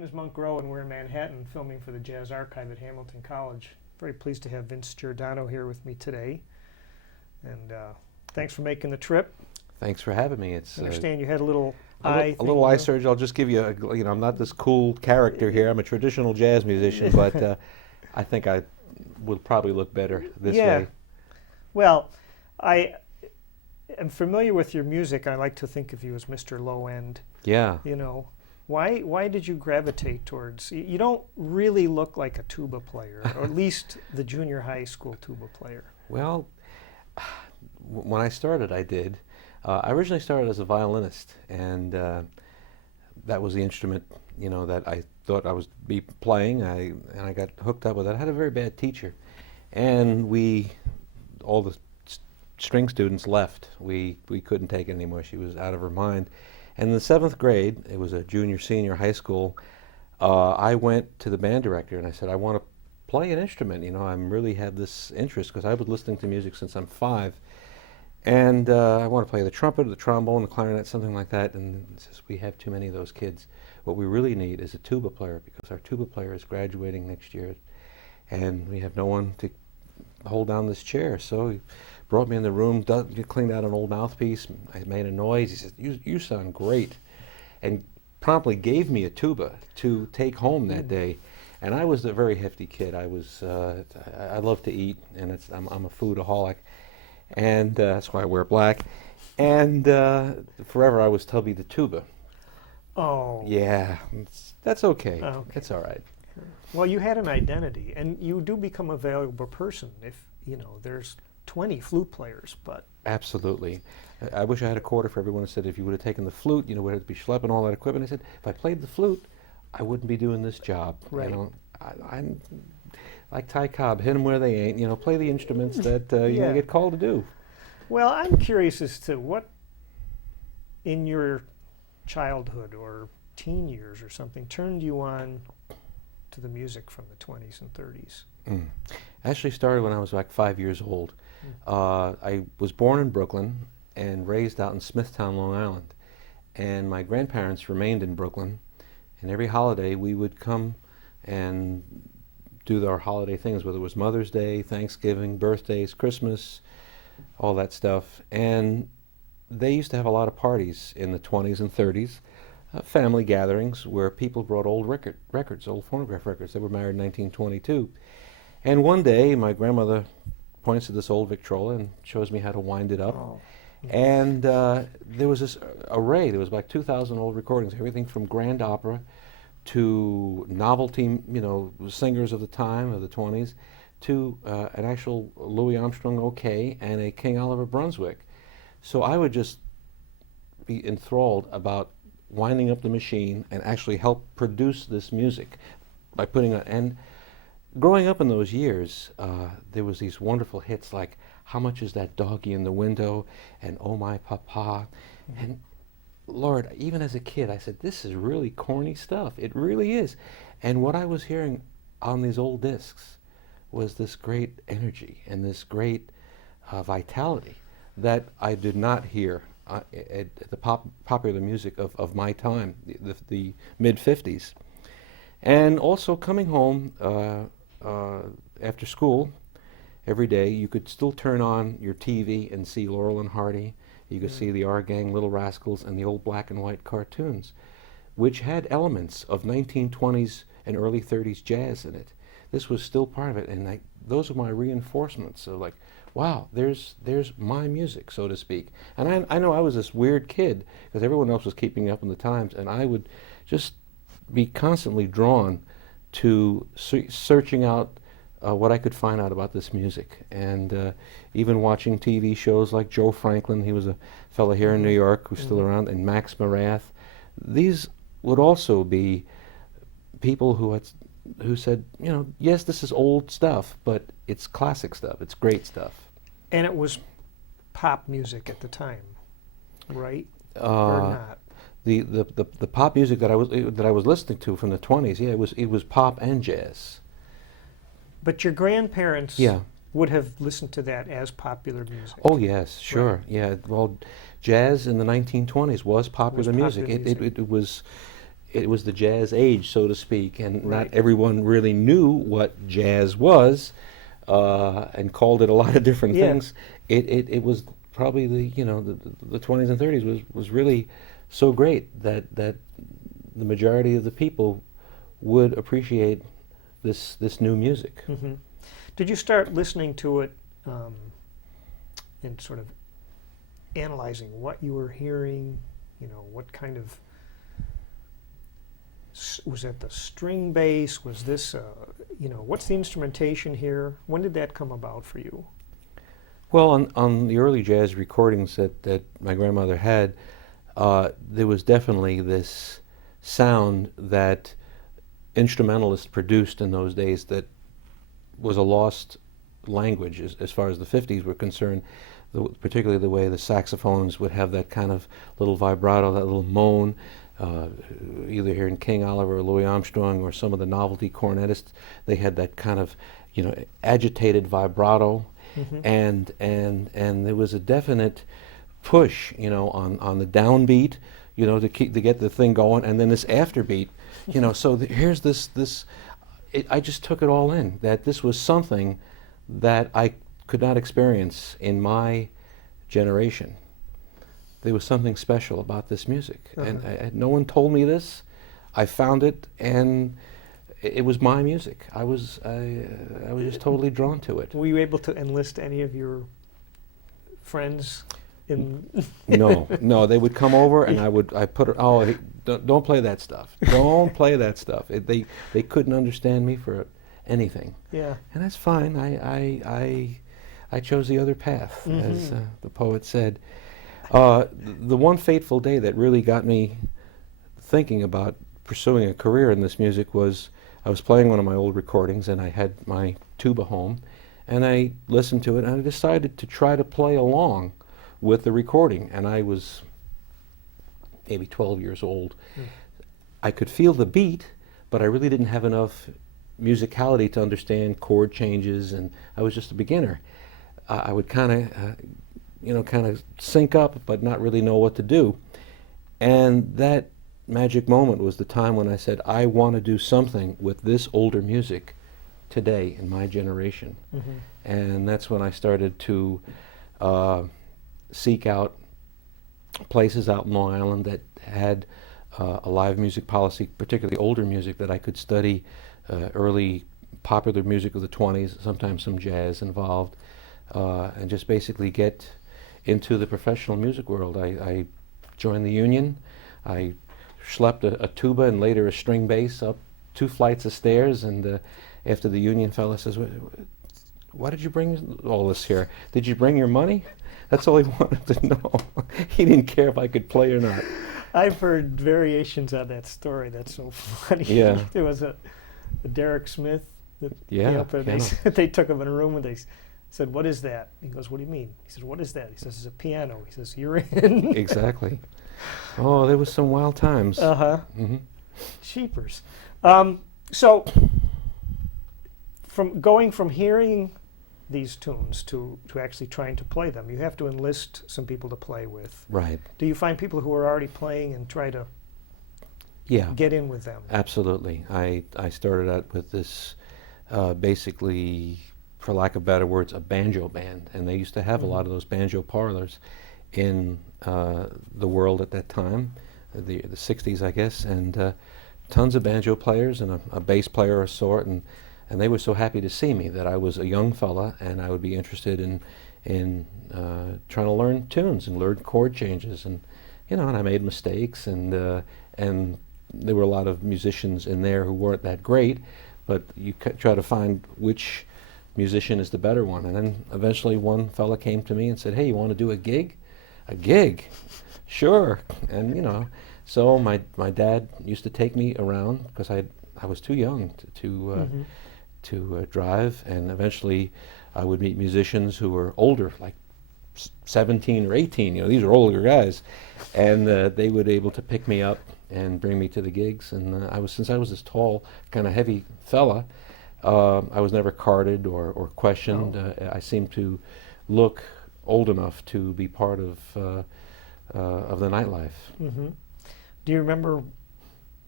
name is Monk Rowe, and we're in Manhattan filming for the Jazz Archive at Hamilton College. Very pleased to have Vince Giordano here with me today. And thanks for making the trip. Thanks for having me. I understand you had a little a little eye surgery. I'll just give you I'm not this cool character here. I'm a traditional jazz musician, but I think I would probably look better this way. Well, I am familiar with your music. I like to think of you as Mr. Low End. Yeah. You know, why did you gravitate towards? You don't really look like a tuba player, or at least the junior high school tuba player. Well, when I started, I did. I originally started as a violinist, and that was the instrument, that I thought I was be playing. And I got hooked up with it. I had a very bad teacher, and all the string students left. We couldn't take it anymore. She was out of her mind. And in the 7th grade, it was a junior, senior high school, I went to the band director and I said, I want to play an instrument. I really have this interest because I was listening to music since I'm 5. And I want to play the trumpet, the trombone, the clarinet, something like that. And he says, we have too many of those kids. What we really need is a tuba player because our tuba player is graduating next year. And we have no one to hold down this chair. So he brought me in the room, cleaned out an old mouthpiece. I made a noise. He said, you sound great. And promptly gave me a tuba to take home that day. And I was a very hefty kid. I love to eat, and I'm a foodaholic. And that's why I wear black. And forever I was Tubby the tuba. Oh. Yeah, that's okay. Oh, okay. It's all right. Well, you had an identity, and you do become a valuable person if, there's 20 flute players, but... Absolutely. I wish I had a quarter for everyone who said if you would have taken the flute, we'd have to be schlepping all that equipment. I said, if I played the flute, I wouldn't be doing this job. Right. I'm like Ty Cobb, hit them where they ain't. Play the instruments that you get called to do. Well, I'm curious as to what, in your childhood or teen years or something, turned you on to the music from the 20s and 30s. Actually started when I was like 5 years old. I was born in Brooklyn and raised out in Smithtown, Long Island. And my grandparents remained in Brooklyn. And every holiday we would come and do our holiday things, whether it was Mother's Day, Thanksgiving, birthdays, Christmas, all that stuff. And they used to have a lot of parties in the 20s and 30s, family gatherings where people brought old records, old phonograph records. They were married in 1922. And one day my grandmother points to this old Victrola and shows me how to wind it up. Oh. And there was this array. There was like 2,000 old recordings, everything from grand opera to novelty, singers of the time, of the 20s, to an actual Louis Armstrong OK and a King Oliver Brunswick. So I would just be enthralled about winding up the machine and actually help produce this music by putting it. And growing up in those years, there was these wonderful hits like How Much Is That Doggy in the Window and Oh My Papa. And Lord, even as a kid, I said, this is really corny stuff. It really is. And what I was hearing on these old discs was this great energy and this great vitality that I did not hear at the popular music of my time, the mid-50s. And also coming home after school every day, you could still turn on your TV and see Laurel and Hardy. You could see the Our Gang, Little Rascals, and the old black and white cartoons, which had elements of 1920s and early 30s jazz in it. This was still part of it, and those are my reinforcements. So like, wow, there's my music, so to speak. And I know I was this weird kid because everyone else was keeping up in the times, and I would just be constantly drawn to searching out what I could find out about this music. And even watching TV shows like Joe Franklin, he was a fellow here in New York who's still around, and Max Morath. These would also be people who said, yes, this is old stuff, but it's classic stuff. It's great stuff. And it was pop music at the time, right? Or not? The pop music that I was listening to from the 20s, yeah, it was pop and jazz. But your grandparents would have listened to that as popular music. Oh yes, sure, right. yeah. Well, jazz in the 1920s was popular music. It was, it was the jazz age, so to speak, and Right. not everyone really knew what jazz was, and called it a lot of different Yeah. things. It was probably the 20s and 30s was really so great that the majority of the people would appreciate this new music. Hmm. Did you start listening to it and sort of analyzing what you were hearing? You know, what kind of was that the string bass? Was this, what's the instrumentation here? When did that come about for you? Well, on the early jazz recordings that my grandmother had, there was definitely this sound that instrumentalists produced in those days that was a lost language as far as the 50s were concerned, particularly the way the saxophones would have that kind of little vibrato, that little moan, either here in King Oliver or Louis Armstrong or some of the novelty cornetists. They had that kind of, agitated vibrato, and there was a definite push, on the downbeat, to get the thing going, and then this afterbeat, So here's this. I just took it all in, that this was something that I could not experience in my generation. There was something special about this music, and no one told me this. I found it, and it was my music. I was just totally drawn to it. Were you able to enlist any of your friends in? No, they would come over, and I put it. Oh, hey, don't play that stuff. Don't play that stuff. They couldn't understand me for anything. Yeah. And that's fine. I chose the other path, as the poet said. The one fateful day that really got me thinking about pursuing a career in this music was I was playing one of my old recordings, and I had my tuba home, and I listened to it, and I decided to try to play along with the recording, and I was maybe 12 years old. I could feel the beat, but I really didn't have enough musicality to understand chord changes, and I was just a beginner. I would kind of sync up, but not really know what to do. And that magic moment was the time when I said, I want to do something with this older music today in my generation. And that's when I started to seek out places out in Long Island that had a live music policy, particularly older music, that I could study early popular music of the 20s, sometimes some jazz involved, and just basically get into the professional music world. I joined the union. I schlepped a tuba and later a string bass up 2 flights of stairs, and after the union fella says, why did you bring all this here? Did you bring your money? That's all he wanted to know. He didn't care if I could play or not. I've heard variations on that story. That's so funny. Yeah. There was a Derek Smith that Yeah, came up there. piano. They took him in a room and they said, what is that? He goes, what do you mean? He says, what is that? He says, it's a piano. He says, you're in. Exactly. Oh, there was some wild times. Sheepers. So from hearing these tunes to actually trying to play them, you have to enlist some people to play with. Right. Do you find people who are already playing and try to get in with them? Absolutely. I started out with this, basically, for lack of better words, a banjo band, and they used to have a lot of those banjo parlors in the world at that time, the 60s, I guess, and tons of banjo players and a bass player of a sort, and they were so happy to see me that I was a young fella and I would be interested in trying to learn tunes and learn chord changes, and and I made mistakes, and there were a lot of musicians in there who weren't that great, but you try to find which musician is the better one. And then eventually one fella came to me and said, hey, you want to do a gig? A gig? Sure. And so my dad used to take me around because I was too young to drive, and eventually I would meet musicians who were older, like 17 or 18. These are older guys, and they would be able to pick me up and bring me to the gigs. And since I was this tall, kind of heavy fella, I was never carded or questioned. I seemed to look old enough to be part of the nightlife. Do you remember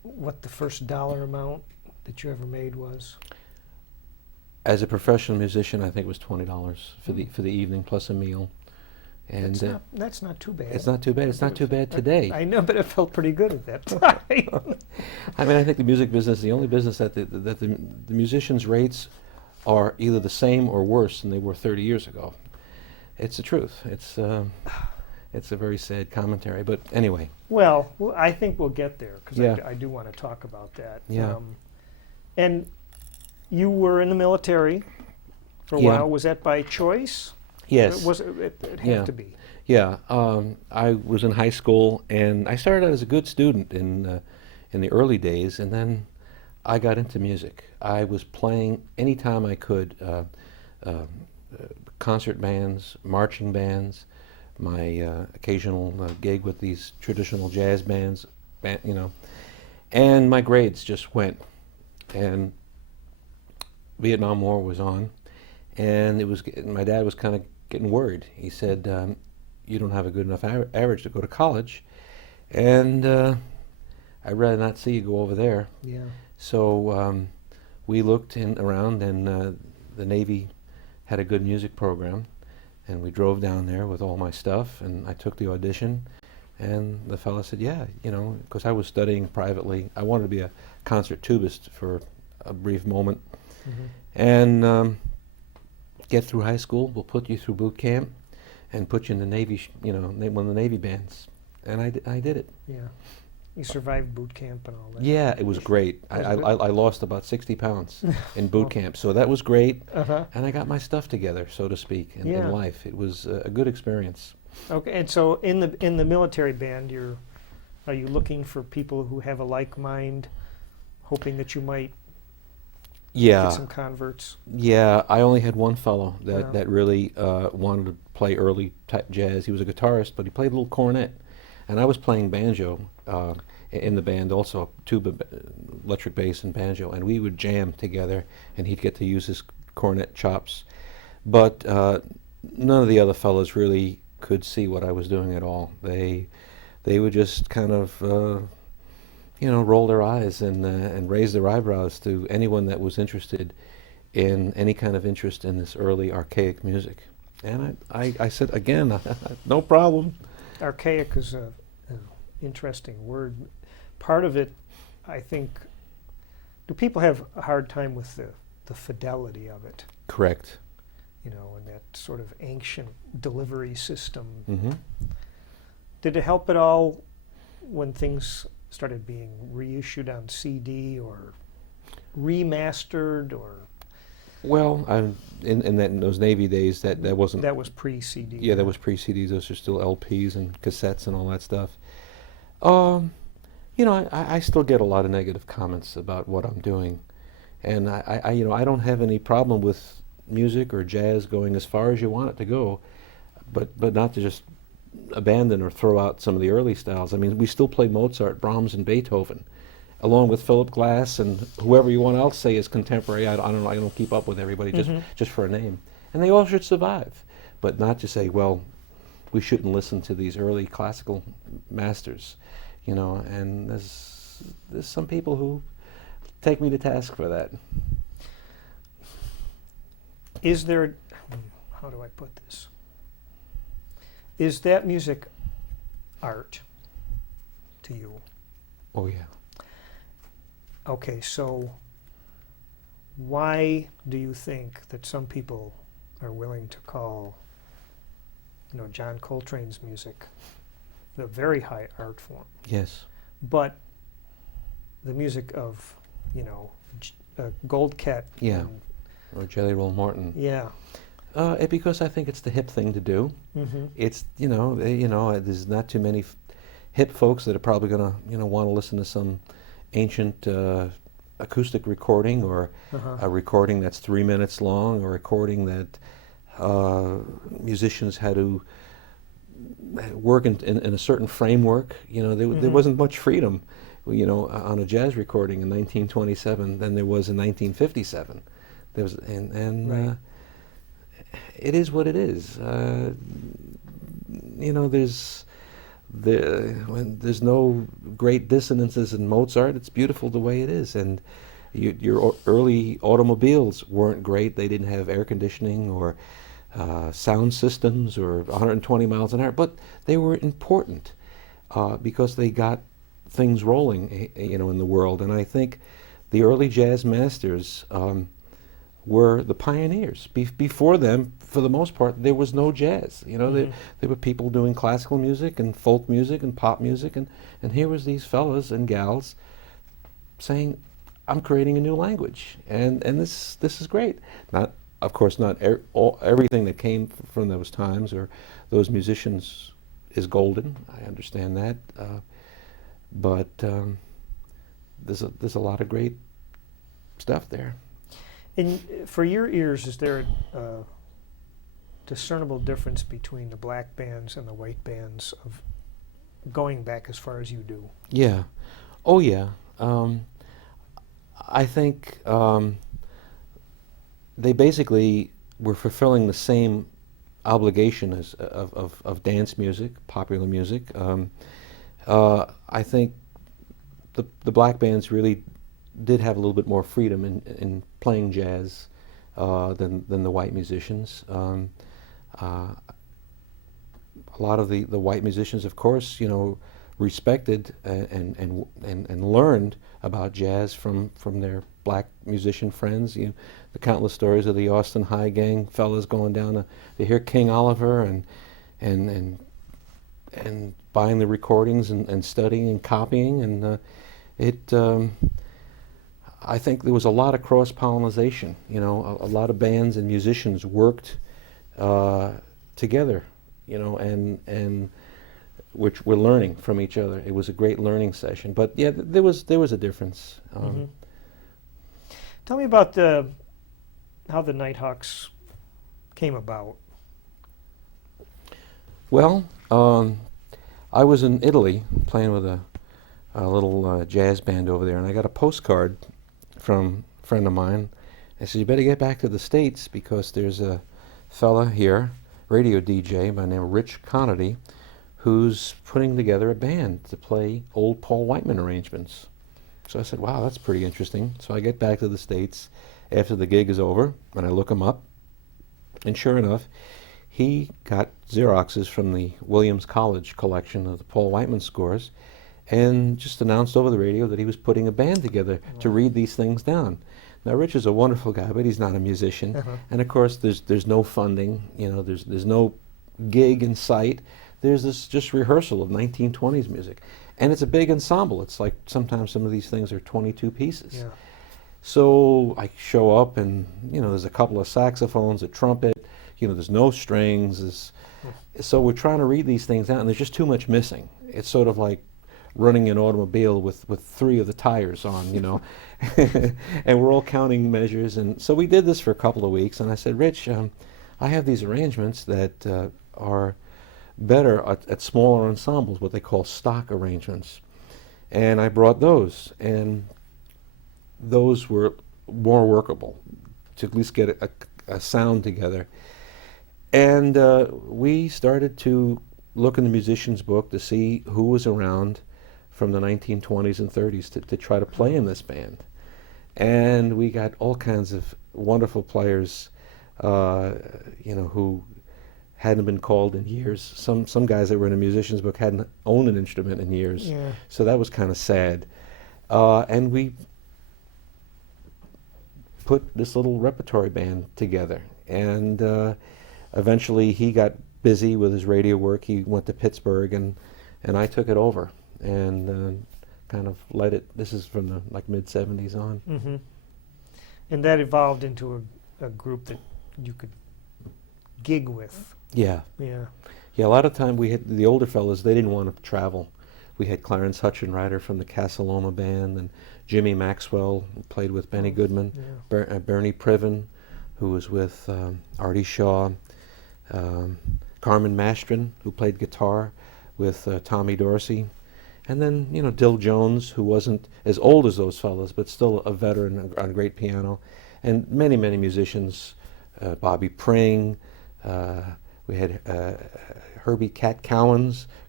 what the first dollar amount that you ever made was? As a professional musician, I think it was $20 for the evening plus a meal. And That's not too bad. it's not too bad. It's not too bad today. I know, but it felt pretty good at that time. I mean, I think the music business is the only business that the musicians' rates are either the same or worse than they were 30 years ago. It's the truth. It's a very sad commentary, but anyway. Well, I think we'll get there because Yeah. I do want to talk about that. Yeah. And you were in the military for a Yeah. while. Was that by choice? Yes. It had Yeah. to be. Yeah. I was in high school, and I started out as a good student in the early days, and then I got into music. I was playing anytime I could, concert bands, marching bands, my occasional gig with these traditional jazz bands, and my grades just went. And Vietnam War was on, and my dad was kind of getting worried. He said, "You don't have a good enough average to go to college, and I'd rather not see you go over there." Yeah. So we looked around, and the Navy had a good music program, and we drove down there with all my stuff, and I took the audition, and the fellow said, "Yeah, because I was studying privately. I wanted to be a concert tubist for a brief moment, Mm-hmm. and get through high school. We'll put you through boot camp, and put you in the Navy, one of the Navy bands." And I did it. Yeah. You survived boot camp and all that. Yeah, it was great. Was I it? lost about 60 pounds in boot camp, so that was great. Uh-huh. And I got my stuff together, so to speak, in Yeah. life. It was a good experience. Okay. And so in the military band, are you looking for people who have a like mind, hoping that you might Yeah, get some converts? yeah. I only had one fellow Wow. that really wanted to play early type jazz. He was a guitarist, but he played a little cornet. And I was playing banjo in the band, also tuba, electric bass, and banjo, and we would jam together, and he'd get to use his cornet chops. But none of the other fellows really could see what I was doing at all. They would just kind of, roll their eyes and raise their eyebrows to anyone that was interested in any kind of interest in this early archaic music. And I said, again, no problem. Archaic is an interesting word. Part of it, I think, do people have a hard time with the fidelity of it? Correct. And that sort of ancient delivery system. Mm-hmm. Did it help at all when things started being reissued on CD or remastered or? Well, in those Navy days, that wasn't. That was pre-CD. Yeah, that was pre-CDs. Those are still LPs and cassettes and all that stuff. I still get a lot of negative comments about what I'm doing, and I don't have any problem with music or jazz going as far as you want it to go, but not to just abandon or throw out some of the early styles. I mean, we still play Mozart, Brahms, and Beethoven, along with Philip Glass and whoever you want else say is contemporary. I don't know. I don't keep up with everybody just for a name, and they all should survive, but not to say, well, we shouldn't listen to these early classical masters, And there's some people who take me to task for that. Is there? How do I put this? Is that music art to you? Oh yeah. Okay, so why do you think that some people are willing to call, John Coltrane's music the very high art form, Yes. but the music of, Goldcat? Yeah. and- Or Jelly Roll Morton. yeah. Because I think it's the hip thing to do. Mm-hmm. It's there's not too many hip folks that are probably gonna want to listen to some ancient acoustic recording or Uh-huh. a recording that's 3 minutes long, or a recording that musicians had to work in a certain framework. There wasn't much freedom, on a jazz recording in 1927 than there was in 1957. There was, Right. It is what it is. There's when there's no great dissonances in Mozart, it's beautiful the way it is. And your early automobiles weren't great. They didn't have air conditioning or sound systems or 120 miles an hour, but they were important because they got things rolling, in the world. And I think the early jazz masters were the pioneers. Before them, for the most part, there was no jazz. There were people doing classical music and folk music and pop music, and here was these fellas and gals saying, "I'm creating a new language," and this is great. Not, of course, not everything that came from those times or those musicians is golden. I understand that, but there's a lot of great stuff there. And for your ears, is there a discernible difference between the black bands and the white bands of going back as far as you do? Yeah. Oh, yeah. I think they basically were fulfilling the same obligation as of dance music, popular music. I think the black bands really did have a little bit more freedom in playing jazz than the white musicians. A lot of the white musicians, of course, respected and learned about jazz from their black musician friends. The countless stories of the Austin High Gang fellas going down to hear King Oliver and buying the recordings and studying and copying, and I think there was a lot of cross-pollination. A lot of bands and musicians worked together, and which we're learning from each other. It was a great learning session. But yeah, there was a difference. Tell me about how the Nighthawks came about. Well, I was in Italy playing with a little jazz band over there, and I got a postcard from a friend of mine. I said, "You better get back to the States because there's a fella here, radio DJ by the name of Rich Conity, who's putting together a band to play old Paul Whiteman arrangements." So I said, "Wow, that's pretty interesting." So I get back to the States after the gig is over, and I look him up, and sure enough, he got Xeroxes from the Williams College collection of the Paul Whiteman scores, and just announced over the radio that he was putting a band together to read these things down. Now, Rich is a wonderful guy, but he's not a musician, and of course, there's no funding. There's no gig in sight. There's this just rehearsal of 1920s music, and it's a big ensemble. It's like sometimes some of these things are 22 pieces. Yeah. So I show up, and there's a couple of saxophones, a trumpet. There's no strings. So we're trying to read these things out, and there's just too much missing. It's sort of like running an automobile with 3 of the tires on, and we're all counting measures. And so we did this for a couple of weeks, and I said, "Rich, I have these arrangements that are better at smaller ensembles, what they call stock arrangements." And I brought those, and those were more workable to at least get a sound together. And we started to look in the musician's book to see who was around from the 1920s and 30s to try to play in this band. And we got all kinds of wonderful players, who hadn't been called in years. Some guys that were in a musician's book hadn't owned an instrument in years. Yeah. So that was kind of sad. And we put this little repertory band together. And eventually he got busy with his radio work. He went to Pittsburgh, and I took it over and kind of led it. This is from the mid-'70s on. Mm-hmm. And that evolved into a group that you could gig with. Yeah. Yeah. Yeah, a lot of time we had the older fellas, they didn't want to travel. We had Clarence Hutchinrider from the Casa Loma band, and Jimmy Maxwell, who played with Benny Goodman, Yeah. Bernie Priven, who was with Artie Shaw, Carmen Mastrin, who played guitar with Tommy Dorsey, and then Dill Jones, who wasn't as old as those fellas, but still a veteran on great piano, and many musicians, Bobby Pring. We had Herbie Cat Cowens,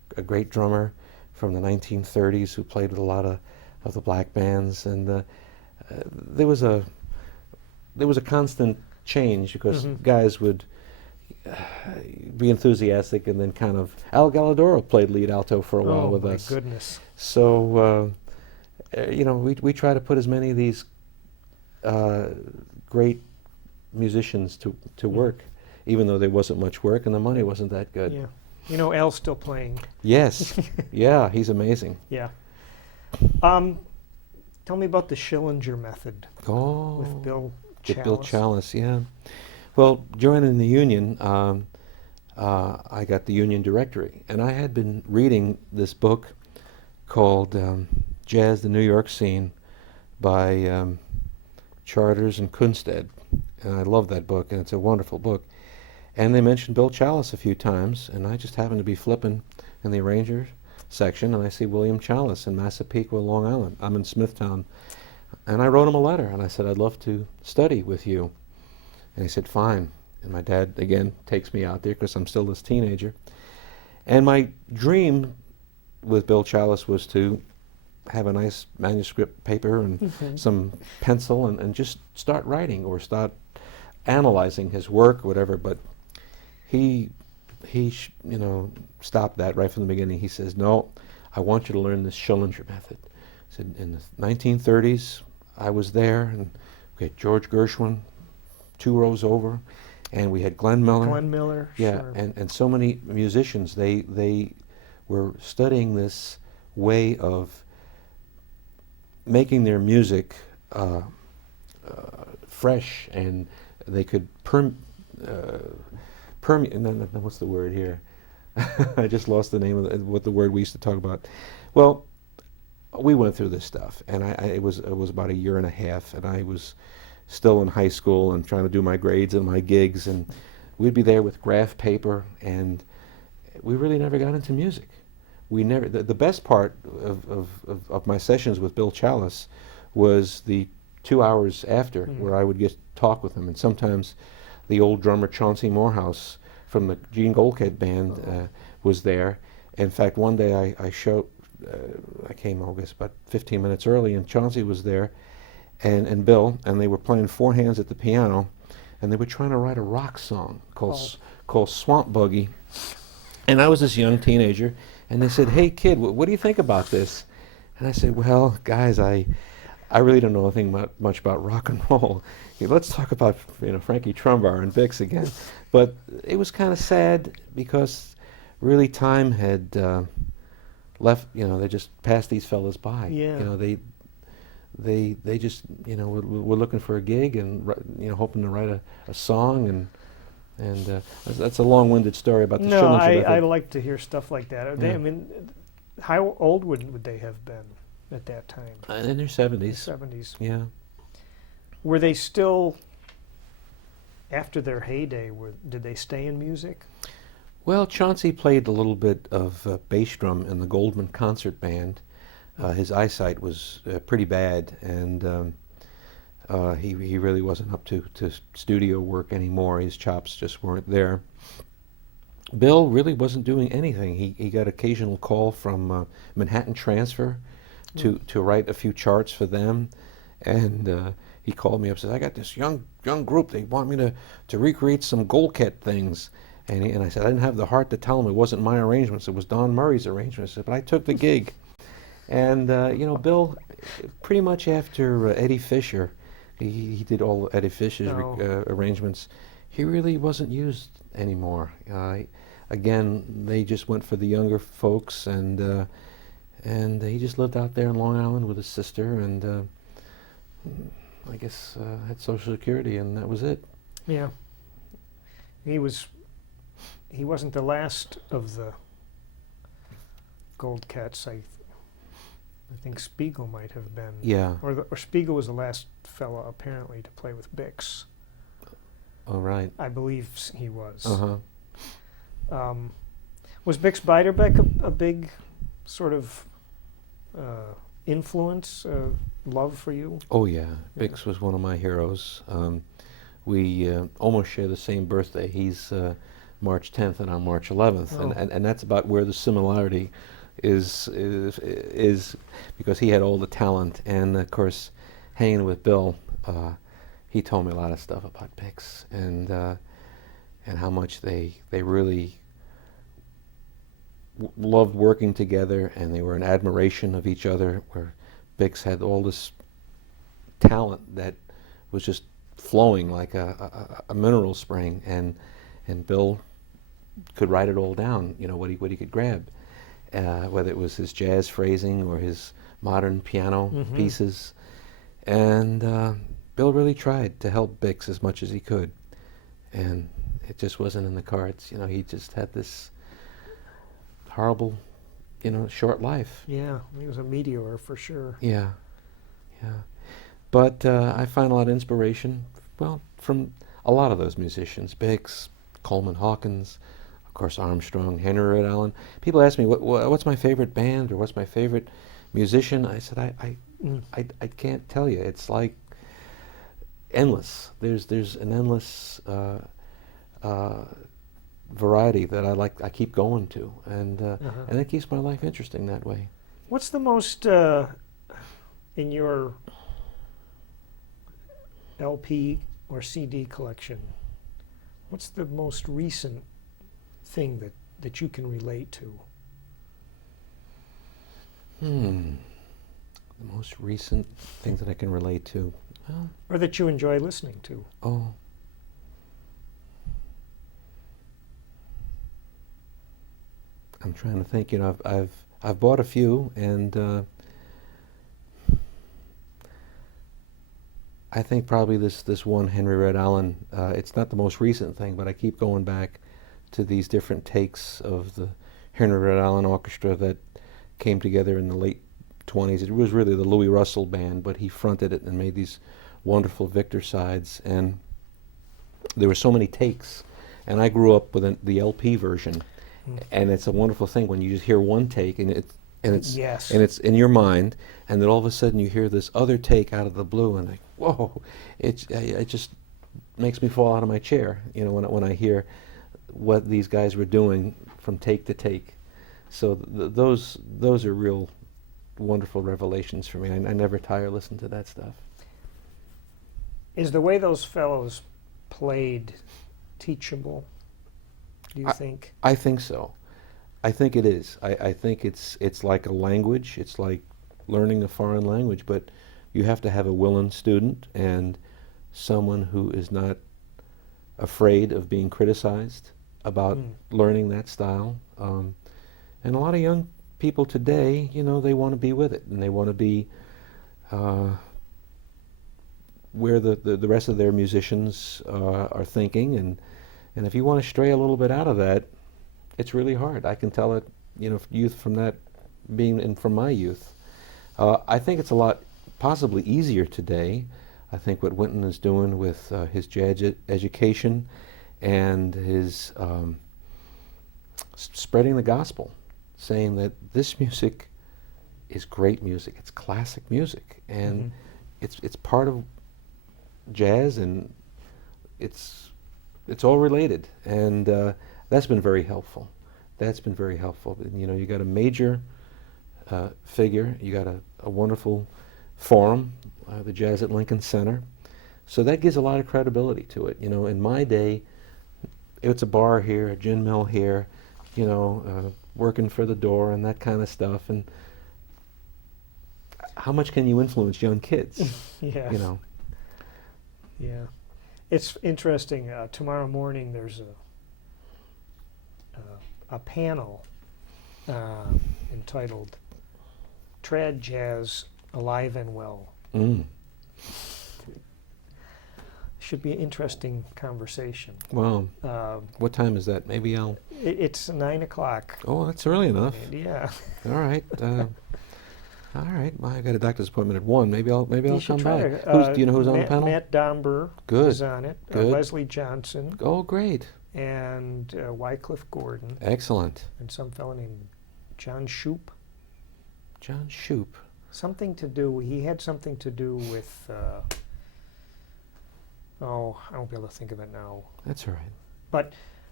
a great drummer from the 1930s who played with a lot of the black bands, and there was a constant change because guys would be enthusiastic and then kind of. Al Galladoro played lead alto for a while with us. Oh my goodness! So we try to put as many of these great musicians to work, even though there wasn't much work and the money wasn't that good. Yeah, you know, Al's still playing. Yes, yeah, he's amazing. Yeah. Tell me about the Schillinger method with Bill Challis. Bill Challis, yeah. Well, joining the union, I got the union directory, and I had been reading this book called Jazz, the New York Scene by Charters and Kunstad, and I love that book, and it's a wonderful book. And they mentioned Bill Challis a few times, and I just happened to be flipping in the arranger section, and I see William Challis in Massapequa, Long Island. I'm in Smithtown. And I wrote him a letter, and I said, I'd love to study with you. And he said, fine. And my dad, again, takes me out there because I'm still this teenager. And my dream with Bill Challis was to have a nice manuscript paper and some pencil and just start writing or start analyzing his work or whatever. But he stopped that right from the beginning. He says, no, I want you to learn this Schillinger method. He said, in the 1930s, I was there, and we had George Gershwin 2 rows over, and we had Glenn Miller. Glenn Miller, yeah, sure. and so many musicians. They were studying this way of making their music fresh, and they could what's the word here? I just lost the name of what the word we used to talk about. Well, we went through this stuff, and it was about a year and a half, and I was still in high school and trying to do my grades and my gigs, and we'd be there with graph paper, and we really never got into music. We never. The best part of my sessions with Bill Challis was the 2 hours after, where I would get talk with him, and sometimes the old drummer Chauncey Morehouse from the Gene Goldkett band was there. In fact, one day I came, I guess, about 15 minutes early, and Chauncey was there, and Bill, and they were playing 4 hands at the piano, and they were trying to write a rock song called Swamp Buggy. And I was this young teenager, and they said, hey kid, what do you think about this? And I said, well, guys, I really don't know anything much about rock and roll. Let's talk about Frankie Trumbar and Bix again. But it was kind of sad because really time had left. They just passed these fellas by. Yeah. They just were looking for a gig and hoping to write a song, and that's a long-winded story about the No, Schillinger. I like to hear stuff like that. Yeah. I mean, how old would they have been at that time? In their 70s. 70s. Yeah. Were they still, after their heyday, did they stay in music? Well, Chauncey played a little bit of bass drum in the Goldman Concert Band. His eyesight was pretty bad, and he really wasn't up to studio work anymore. His chops just weren't there. Bill really wasn't doing anything. He got occasional call from Manhattan Transfer to write a few charts for them, and he called me up and said, I got this young group. They want me to recreate some Goldkett things. And I said, I didn't have the heart to tell him it wasn't my arrangements. It was Don Murray's arrangements. I said, but I took the gig. And, Bill, pretty much after Eddie Fisher, he did all Eddie Fisher's arrangements, he really wasn't used anymore. Again, they just went for the younger folks, and he just lived out there in Long Island with his sister, and I guess had Social Security, and that was it. Yeah. He wasn't the last of the Goldcats. I think Spiegel might have been. Yeah. Or Spiegel was the last fellow apparently to play with Bix. Oh, right. I believe he was. Uh-huh. Was Bix Beiderbecke a big sort of influence, love for you? Oh, yeah. Bix was one of my heroes. We almost share the same birthday. He's March 10th and on March 11th, Oh. and that's about where the similarity is because he had all the talent, and of course, hanging with Bill, he told me a lot of stuff about Bix and how much they really loved working together, and they were in admiration of each other. Where Bix had all this talent that was just flowing like a mineral spring, and Bill could write it all down. You know what he could grab, whether it was his jazz phrasing or his modern piano pieces, and Bill really tried to help Bix as much as he could, and it just wasn't in the cards. You know, he just had this horrible, short life. Yeah, he was a meteor for sure. Yeah, yeah. But I find a lot of inspiration, well, from a lot of those musicians: Bix, Coleman Hawkins, of course Armstrong, Henry Red Allen. People ask me, what's my favorite band or what's my favorite musician? I said, I can't tell you. It's like endless. There's an endless variety that I keep going to, and it keeps my life interesting that way. What's the most in your LP or CD collection? What's the most recent thing that you can relate to? The most recent things that I can relate to. Well, or that you enjoy listening to? Oh. I'm trying to think. I've bought a few, and I think probably this one Henry Red Allen. It's not the most recent thing, but I keep going back to these different takes of the Henry Red Allen Orchestra that came together in the late 20s. It was really the Louis Russell band, but he fronted it and made these wonderful Victor sides, and there were so many takes. And I grew up with the LP version, and it's a wonderful thing when you just hear one take and it's in your mind, and then all of a sudden you hear this other take out of the blue, and like, whoa! It just makes me fall out of my chair, when I hear what these guys were doing from take to take. So those are real wonderful revelations for me. I never tire listening to that stuff. Is the way those fellows played teachable, do you think? I think so. I think it is. I think it's like a language. It's like learning a foreign language, but you have to have a willing student and someone who is not afraid of being criticized about learning that style. And a lot of young people today, they want to be with it, and they want to be where the rest of their musicians are thinking, and if you want to stray a little bit out of that, it's really hard. I can tell it, youth from that being from my youth. I think it's a lot possibly easier today. I think what Wynton is doing with his jazz education and his spreading the gospel, saying that this music is great music. It's classic music, and it's part of jazz, and it's all related, and that's been very helpful. That's been very helpful. You got a major figure. You got a wonderful forum, the Jazz at Lincoln Center. So that gives a lot of credibility to it. In my day, it's a bar here, a gin mill here, working for the door and that kind of stuff. And how much can you influence young kids? Yeah. Yeah. It's interesting. Tomorrow morning there's a panel entitled Trad Jazz Alive and Well. Should be an interesting conversation. Wow. What time is that? Maybe I'll... It's 9 o'clock. Oh, that's early enough. Yeah. All right. All right. Well, I got a doctor's appointment at 1. Maybe I'll come by. Do you know who's on the panel? Matt Domber is on it. Good. Leslie Johnson. Oh, great. And Wycliffe Gordon. Excellent. And some fellow named John Shoup. John Shoup. He had something to do with, I won't be able to think of it now. That's all right. But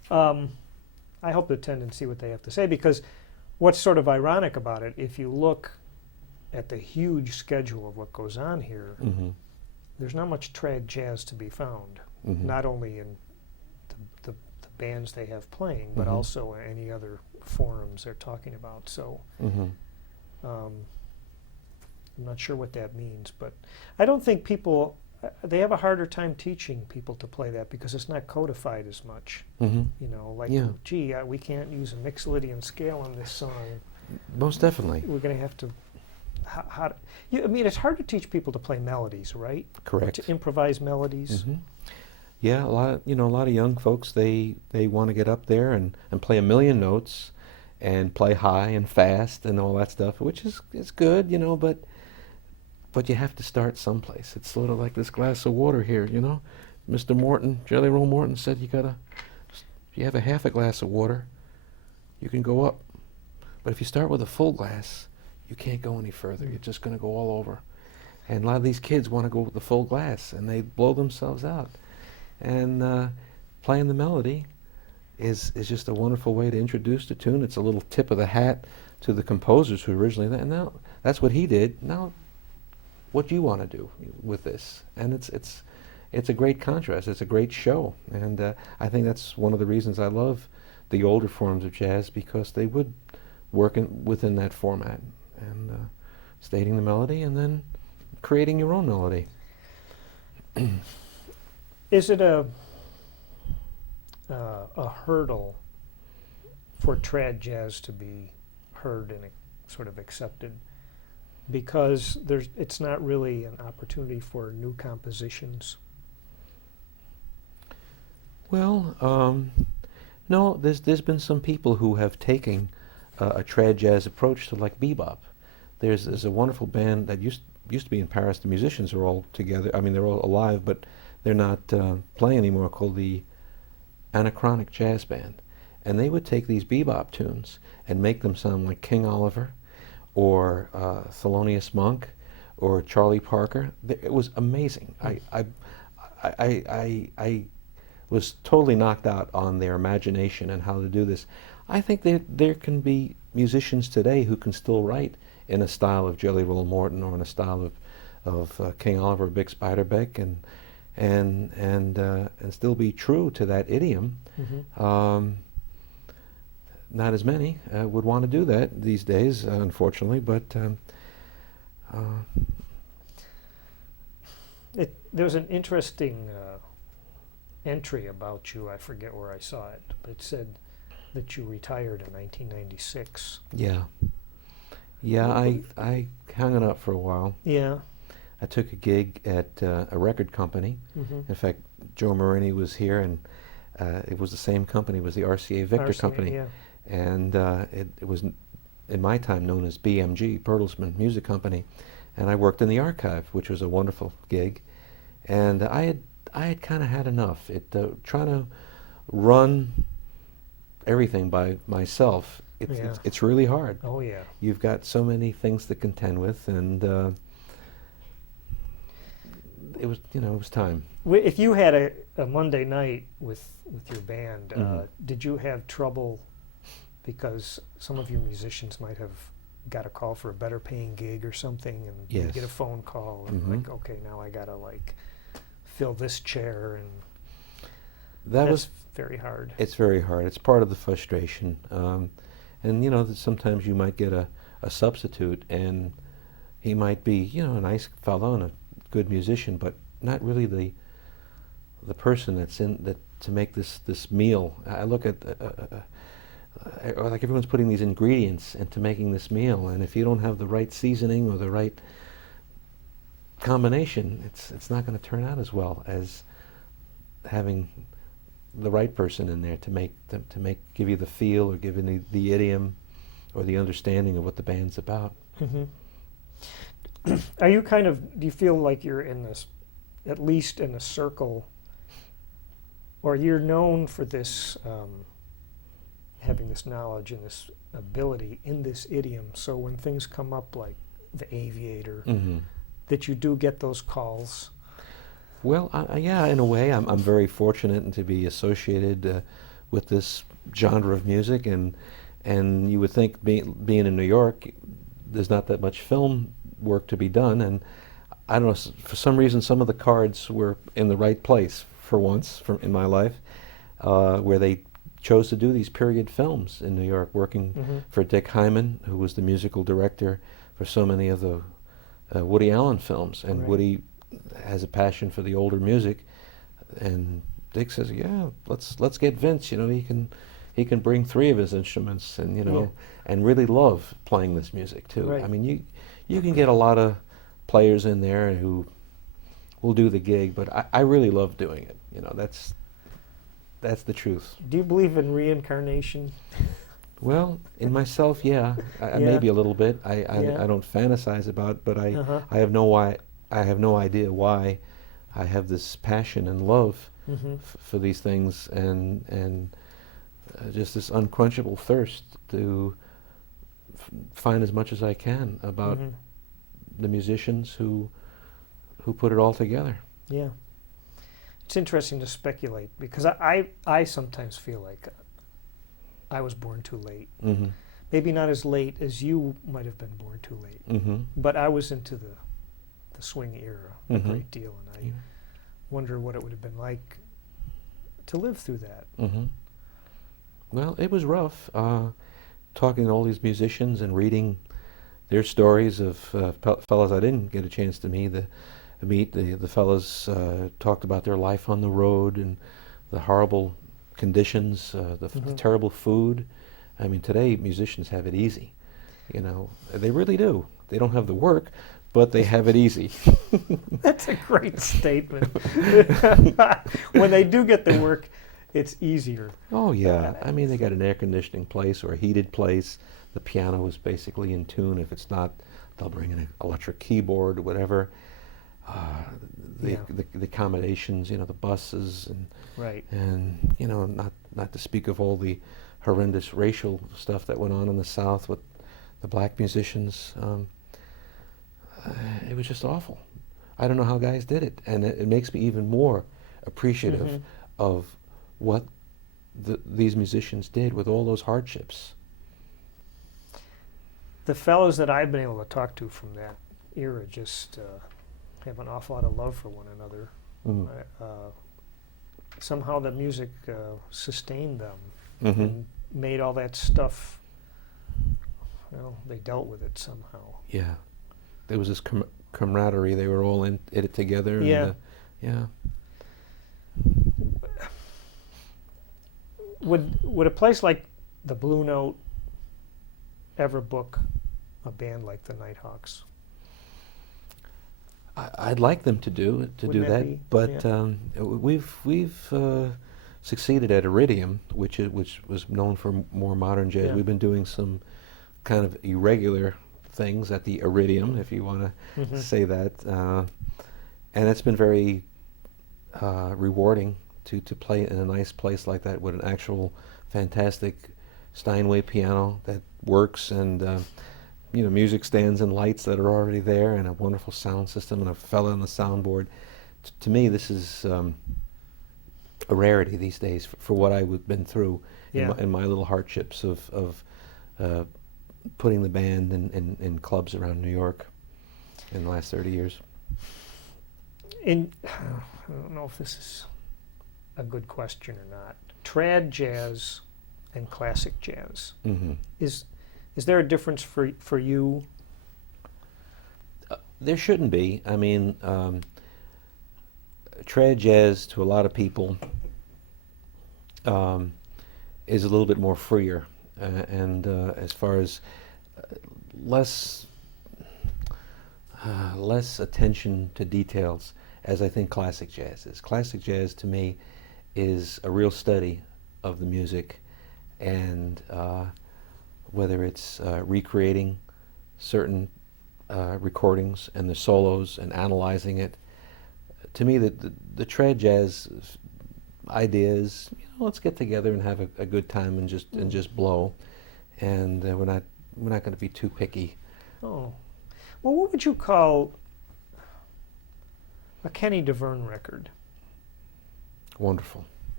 I hope to attend and see what they have to say, because what's sort of ironic about it, if you look at the huge schedule of what goes on here, Mm-hmm. there's not much trad jazz to be found, Mm-hmm. not only in the bands they have playing, but Mhm. also any other forums they're talking about. So Mm-hmm. I'm not sure what that means, but I don't think people, they have a harder time teaching people to play that because it's not codified as much. Mm-hmm. You know, like, Yeah. gee, we can't use a Mixolydian scale on this song. Most definitely. We're going to have to, I mean, it's hard to teach people to play melodies, right? Or Correct. to improvise melodies. Mm-hmm. Yeah, a lot of young folks, they want to get up there and play a million notes and play high and fast and all that stuff, which is good, but you have to start someplace. It's sort of like this glass of water here, Mr. Morton, Jelly Roll Morton said if you have a half a glass of water, you can go up. But if you start with a full glass, you can't go any further. You're just going to go all over. And a lot of these kids want to go with the full glass, and they blow themselves out. And playing the melody is just a wonderful way to introduce the tune. It's a little tip of the hat to the composers who originally, and now that's what he did. Now, what do you want to do with this? And it's a great contrast. It's a great show, and I think that's one of the reasons I love the older forms of jazz, because they would work within that format and stating the melody and then creating your own melody. Is it a hurdle for trad jazz to be heard and sort of accepted, because it's not really an opportunity for new compositions? Well, no, there's been some people who have taken a trad jazz approach to, like, bebop. There's a wonderful band that used to be in Paris. The musicians are all together. I mean, they're all alive, but they're not playing anymore, called the Anachronic Jazz Band. And they would take these bebop tunes and make them sound like King Oliver or Thelonious Monk or Charlie Parker. It was amazing. I was totally knocked out on their imagination and how to do this. I think there can be musicians today who can still write in a style of Jelly Roll Morton or in a style of King Oliver, Bix Beiderbecke, and still be true to that idiom. Mm-hmm. Not as many would want to do that these days, unfortunately, but There was an interesting entry about you. I forget where I saw it, but it said that you retired in 1996. yeah. I hung it up for a while. Yeah. I took a gig at a record company. Mm-hmm. In fact, Joe Marini was here, and it was the same company. It was the RCA Victor company. Yeah. And it was, in my time, known as BMG, Bertelsmann Music Company. And I worked in the archive, which was a wonderful gig. And I had kind of had enough. Trying to run everything by myself, it's really hard. Oh, yeah. You've got so many things to contend with, and it was time. If you had a Monday night with your band, Mhm. did you have trouble, because some of your musicians might have got a call for a better paying gig or something, and you Yes. get a phone call and Mhm. like, okay, now I gotta fill this chair, and That that's was very hard. It's very hard. It's part of the frustration. And that sometimes you might get a substitute, and he might be, a nice fellow and a good musician, but not really the person that's in that to make this meal. I look at or like everyone's putting these ingredients into making this meal, and if you don't have the right seasoning or the right combination, it's not going to turn out as well as having the right person in there to give you the feel, or give you the idiom or the understanding of what the band's about. Mm-hmm. Are you do you feel like you're in this, at least in a circle, or you're known for this, having this knowledge and this ability in this idiom, so when things come up like the Aviator, Mm-hmm. that you do get those calls? Well, yeah, in a way, I'm very fortunate to be associated with this genre of music, and you would think being in New York, there's not that much film work to be done, and I don't know, for some reason some of the cards were in the right place for once in my life, where they chose to do these period films in New York, working for Dick Hyman, who was the musical director for so many of the Woody Allen films, and Woody has a passion for the older music, and Dick says, "Yeah, let's get Vince. You know, he can bring 3 of his instruments, and you know, and really love playing this music too. Right. I mean, you can get a lot of players in there who will do the gig, but I really love doing it. You know, that's the truth." Do you believe in reincarnation? Well, in myself, yeah, I maybe a little bit. I don't fantasize about it, but I have no idea why I have this passion and love for these things, and just this unquenchable thirst to find as much as I can about the musicians who put it all together. Yeah. It's interesting to speculate, because I sometimes feel like I was born too late. Maybe not as late as you might have been born too late, but I was into the swing era a great deal, and I wonder what it would have been like to live through that. Well, it was rough, talking to all these musicians and reading their stories of fellas I didn't get a chance to meet. The fellas talked about their life on the road and the horrible conditions, the terrible food. I mean, today musicians have it easy. You know, they really do. They don't have the work, but they have it easy. That's a great statement. When they do get the work, it's easier. Oh yeah, I mean, they got an air conditioning place or a heated place. The piano is basically in tune. If it's not, they'll bring in an electric keyboard or whatever. The accommodations, you know, the buses, and you know, not to speak of all the horrendous racial stuff that went on in the South with the black musicians. It was just awful. I don't know how guys did it, and it makes me even more appreciative of what these musicians did with all those hardships. The fellows that I've been able to talk to from that era just have an awful lot of love for one another. Somehow the music sustained them and made all that stuff, well, they dealt with it somehow. Yeah. There was this camaraderie. They were all in it together. Yeah. And, Would a place like the Blue Note ever book a band like the Nighthawks? I'd like them to do that, but we've succeeded at Iridium, which was known for more modern jazz. Yeah. We've been doing some kind of irregular things at the Iridium, if you want to say that, and it's been very rewarding to play in a nice place like that with an actual fantastic Steinway piano that works, and you know, music stands and lights that are already there, and a wonderful sound system, and a fella on the soundboard. To me, this is a rarity these days for what I've been through in my little hardships of putting the band in clubs around New York in the last 30 years. I don't know if this is a good question or not. Trad jazz and classic jazz. Is there a difference for you? There shouldn't be. I mean, trad jazz to a lot of people is a little bit more freer, and as far as less attention to details, as I think classic jazz is. Classic jazz to me is a real study of the music, and whether it's recreating certain recordings and the solos and analyzing it. To me, the trad jazz idea is, you know, let's get together and have a good time and just blow, and we're not going to be too picky. Oh, well, what would you call a Kenny Davern record? Wonderful.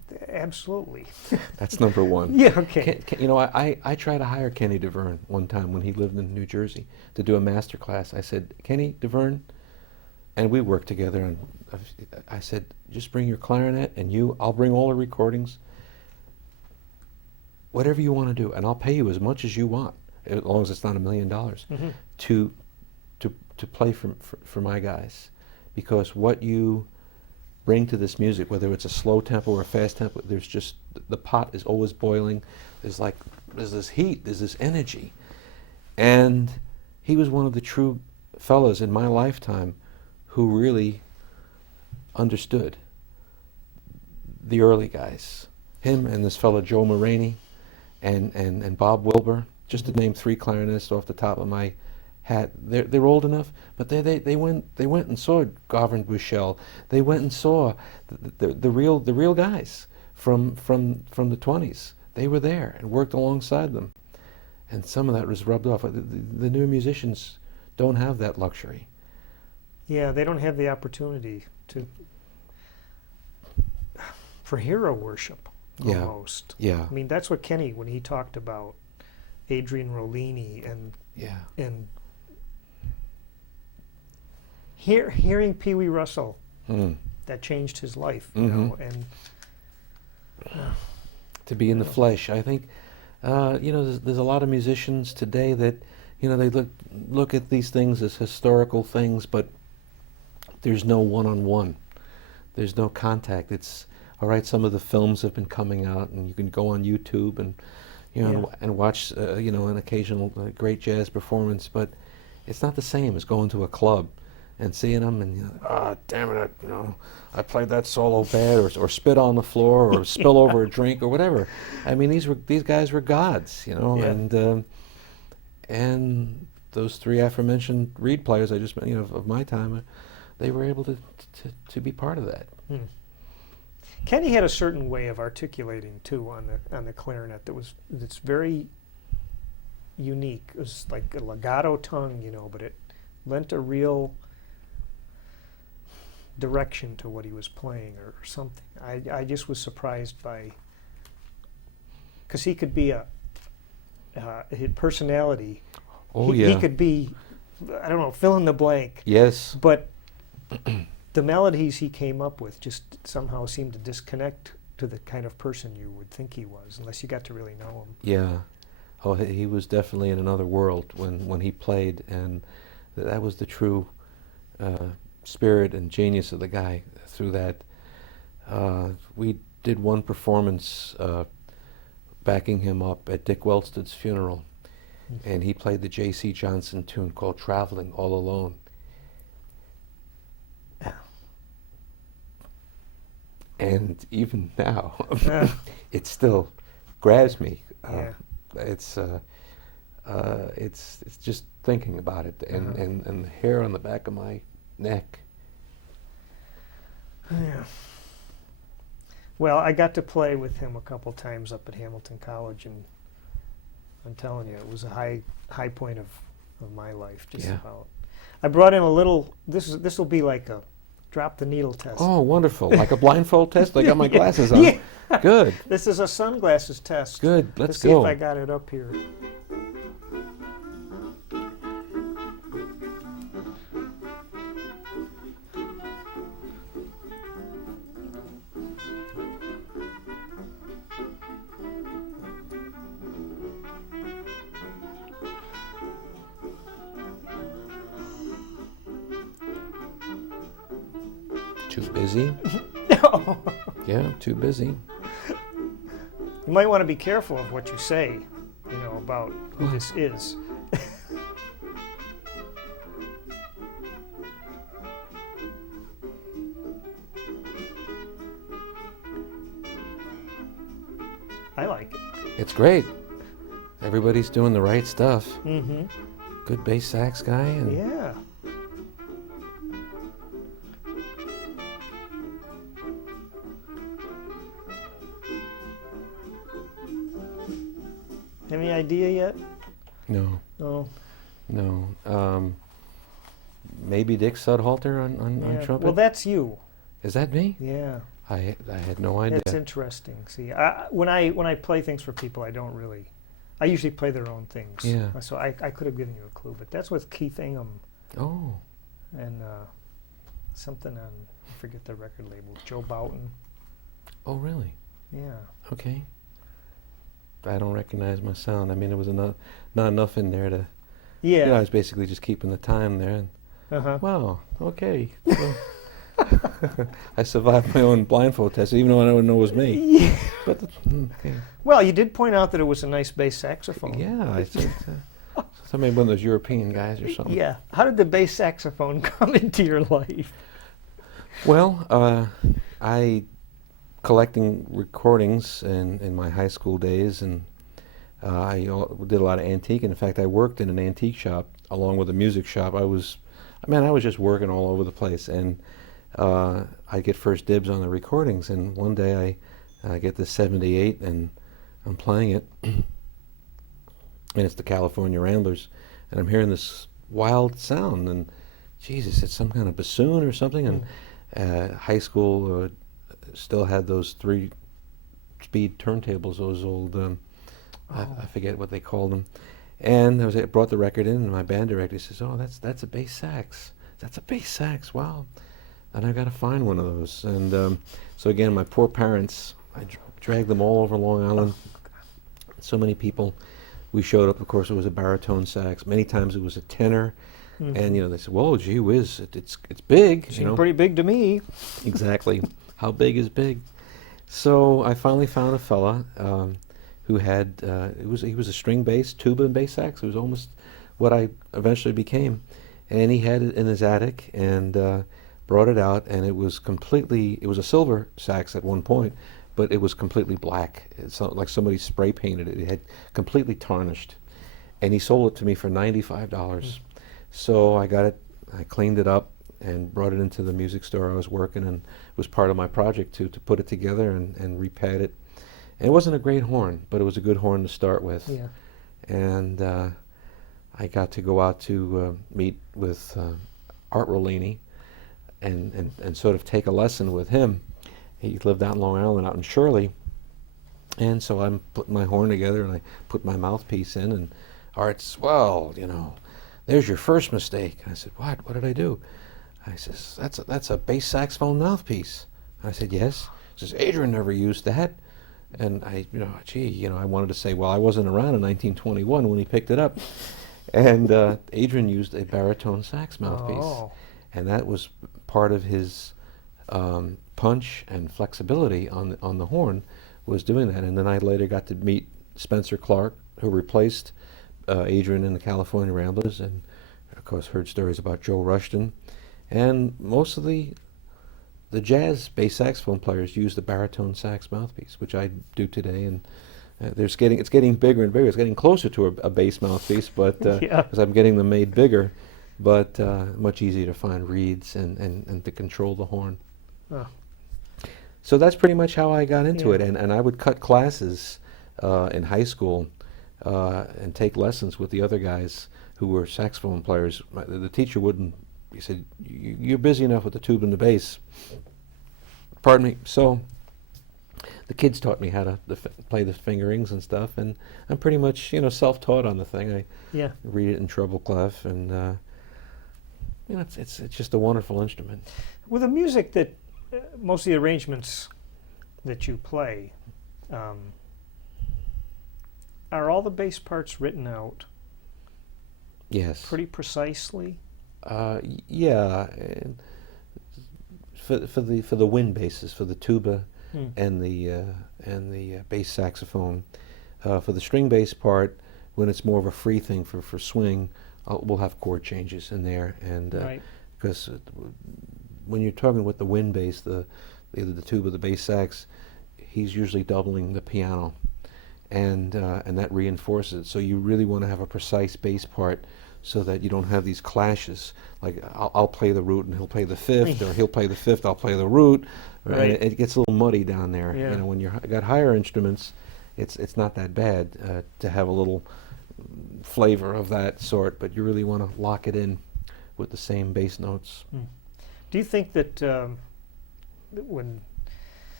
Absolutely. That's number one. Yeah, okay. You know, I tried to hire Kenny Davern one time when he lived in New Jersey to do a master class. I said, Kenny Davern, and we worked together, and I said, just bring your clarinet, and I'll bring all the recordings, whatever you want to do, and I'll pay you as much as you want, as long as it's not $1 million, Mm-hmm. to play for my guys, because what you bring to this music, whether it's a slow tempo or a fast tempo, there's just, the pot is always boiling. There's this heat, there's this energy. And he was one of the true fellows in my lifetime who really understood the early guys. Him and this fellow Joe Maraney and Bob Wilbur, just to name 3 clarinetists off the top of my hat. They're old enough, but they went and saw Davern Bushell. They went and saw the real guys from the 20s. They were there and worked alongside them, and some of that was rubbed off. The new musicians don't have that luxury. Yeah, they don't have the opportunity for hero worship, Yeah. almost. Yeah. I mean, that's what Kenny, when he talked about Adrian Rollini Yeah. and hearing Pee Wee Russell, that changed his life, you know, and to be in the flesh. I think, you know, there's a lot of musicians today that, you know, they look at these things as historical things, but there's no one-on-one. There's no contact. It's, all right, some of the films have been coming out, and you can go on YouTube and, you know, and watch, you know, an occasional great jazz performance, but it's not the same as going to a club and seeing them and, you know, damn it, you know, I played that solo bad, or spit on the floor, or spill over a drink, or whatever. I mean, these guys were gods, you know, and those 3 aforementioned reed players I just, you know, of my time, they were able to be part of that. Kenny had a certain way of articulating too on the clarinet that's very unique. It was like a legato tongue, you know, but it lent a real direction to what he was playing or something. I just was surprised by, because he could be his personality. Oh, He could be, I don't know, fill in the blank. Yes. But the melodies he came up with just somehow seemed to disconnect to the kind of person you would think he was, unless you got to really know him. Yeah. Oh, he was definitely in another world when he played, and that was the true spirit and genius of the guy through that. We did one performance backing him up at Dick Wellstead's funeral, and he played the J.C. Johnson tune called Traveling All Alone. And even now, it still grabs me. It's just thinking about it, and the hair on the back of my neck. Yeah. Well, I got to play with him a couple times up at Hamilton College, and I'm telling you, it was a high point of my life. Just about. I brought in a little. This will be like a drop the needle test. Oh, wonderful! Like a blindfold test. I got my glasses on. Yeah. Good. This is a sunglasses test. Good. Let's see go. if I got it up here. Too busy? No. Yeah, too busy. You might want to be careful of what you say, you know, about who this is. I like it. It's great. Everybody's doing the right stuff. Mm-hmm. Good bass sax guy. And Yeah. Any idea yet? No. No. No. Maybe Dick Sudhalter on trumpet? Well, that's you. Is that me? Yeah. I had no idea. It's interesting. See, when I play things for people, I don't really. I usually play their own things. Yeah. So I could have given you a clue, but that's with Keith Ingham Oh. and something on, I forget the record label, Joe Boughton. Oh, really? Yeah. Okay. I don't recognize my sound. I mean, there was not enough in there to. Yeah. You know, I was basically just keeping the time there. And, Uh-huh. wow. Okay. Well, I survived my own blindfold test, even though I didn't know it was me. Yeah. But okay. Well, you did point out that it was a nice bass saxophone. Yeah, I think somebody one of those European guys or something. Yeah. How did the bass saxophone come into your life? Well, I collecting recordings in my high school days, and did a lot of antique. In fact, I worked in an antique shop along with a music shop. I was just working all over the place, and I get first dibs on the recordings. And one day I get this 78, and I'm playing it, and it's the California Ramblers, and I'm hearing this wild sound, and Jesus, it's some kind of bassoon or something. And high school still had those 3-speed turntables, those old, I forget what they called them. And I brought the record in, and my band director says, "Oh, that's a bass sax. That's a bass sax. Wow!" And I got to find one of those. And so again, my poor parents, I dragged them all over Long Island. So many people. We showed up. Of course, it was a baritone sax. Many times it was a tenor. Mm-hmm. And they said, "Well, gee whiz, it's big." Seemed pretty big to me. Exactly. How big is big? So I finally found a fella who had he was a string bass, tuba and bass sax. It was almost what I eventually became, and he had it in his attic and brought it out, and it was a silver sax at one point, but it was completely black. It's like somebody spray painted it. It had completely tarnished, and he sold it to me for $95. So I got it, I cleaned it up and brought it into the music store I was working, and it was part of my project to put it together and repad it. And it wasn't a great horn, but it was a good horn to start with. Yeah. And I got to go out to meet with Art Rollini and sort of take a lesson with him. He lived out in Long Island, out in Shirley. And so I'm putting my horn together, and I put my mouthpiece in, and Art's, "Well, there's your first mistake." I said, "What? What did I do?" I says, "That's a bass saxophone mouthpiece." I said, "Yes." He says, "Adrian never used that." And I wanted to say, well, I wasn't around in 1921 when he picked it up. And Adrian used a baritone sax mouthpiece. Oh. And that was part of his punch and flexibility on the horn, was doing that. And then I later got to meet Spencer Clark, who replaced Adrian in the California Ramblers, and of course heard stories about Joe Rushton. And most of the jazz bass saxophone players use the baritone sax mouthpiece, which I do today, and it's getting bigger and bigger. It's getting closer to a bass mouthpiece, but because I'm getting them made bigger, but much easier to find reeds and to control the horn. Oh. So that's pretty much how I got into it, and I would cut classes in high school and take lessons with the other guys who were saxophone players. The teacher wouldn't. He said, "You're busy enough with the tube and the bass." Pardon me. So the kids taught me how to play the fingerings and stuff, and I'm pretty much self-taught on the thing. I read it in treble clef, and it's just a wonderful instrument. With the music that most of the arrangements that you play, are all the bass parts written out? Yes. Pretty precisely. Yeah. For the wind basses, for the tuba and the bass saxophone, for the string bass part, when it's more of a free thing for swing, we'll have chord changes in there, and because when you're talking with the wind bass, either the tuba, the bass sax, he's usually doubling the piano, and that reinforces it. So you really want to have a precise bass part, so that you don't have these clashes. Like I'll play the root and he'll play the fifth, or he'll play the fifth, I'll play the root. Right. And it gets a little muddy down there. Yeah. When you got higher instruments, it's not that bad to have a little flavor of that sort, but you really want to lock it in with the same bass notes. Do you think that when